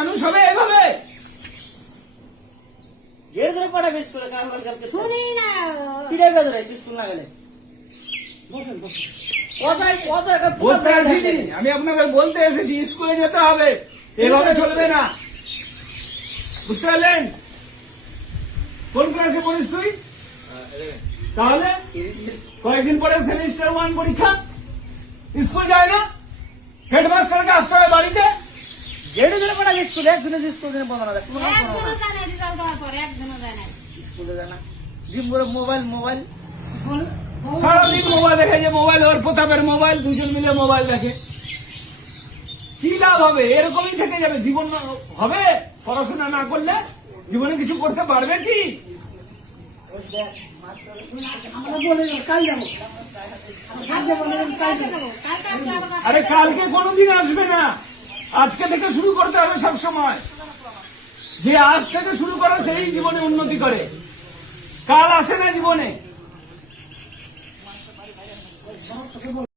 মানুষ হবে এভাবে? গের ধরে পড়াবে স্কুলে কালকে শুনি না পিড়াই বেদরে স্কুল না গেলে বসেন বসেন বসতে আসিনি, আমি আপনাকে বলতে এসেছি স্কুলে যেতে হবে, এভাবে চলবে না। বুঝতে পারলেন? কোন ক্লাসে পড়িস তুই? তাহলে কয়েকদিন পরে সেমিস্টার 1 পরীক্ষা, স্কুল যায় না, হেডমাস্টারকে আসতে হবে বাড়িতে। গেড়ে ধরে পড়াবে স্কুলে একদিনের স্কুল দিনে বন্ধ না যায় একজনও জানে রেজাল্ট দেওয়ার পরে একজনও জানে স্কুলে যায় না জিম করে মোবাইল মোবাইল সারাদিন মোবাইল দেখে, যে মোবাইল ওর প্রতাপের মোবাইল, দুজন মিলে মোবাইল দেখে। কি লাভ হবে? এরকমই থেকে যাবে জীবন। হবে পড়াশোনা না করলে জীবনে কিছু করতে পারবে কি? আমরা বলে কাল যাবো আরে কালকে কোনোদিন আসবে না, আজকে থেকে শুরু করতে হবে সব সময়। যে আজ থেকে শুরু করে সেই জীবনে উন্নতি করে, কাল আসে না জীবনে।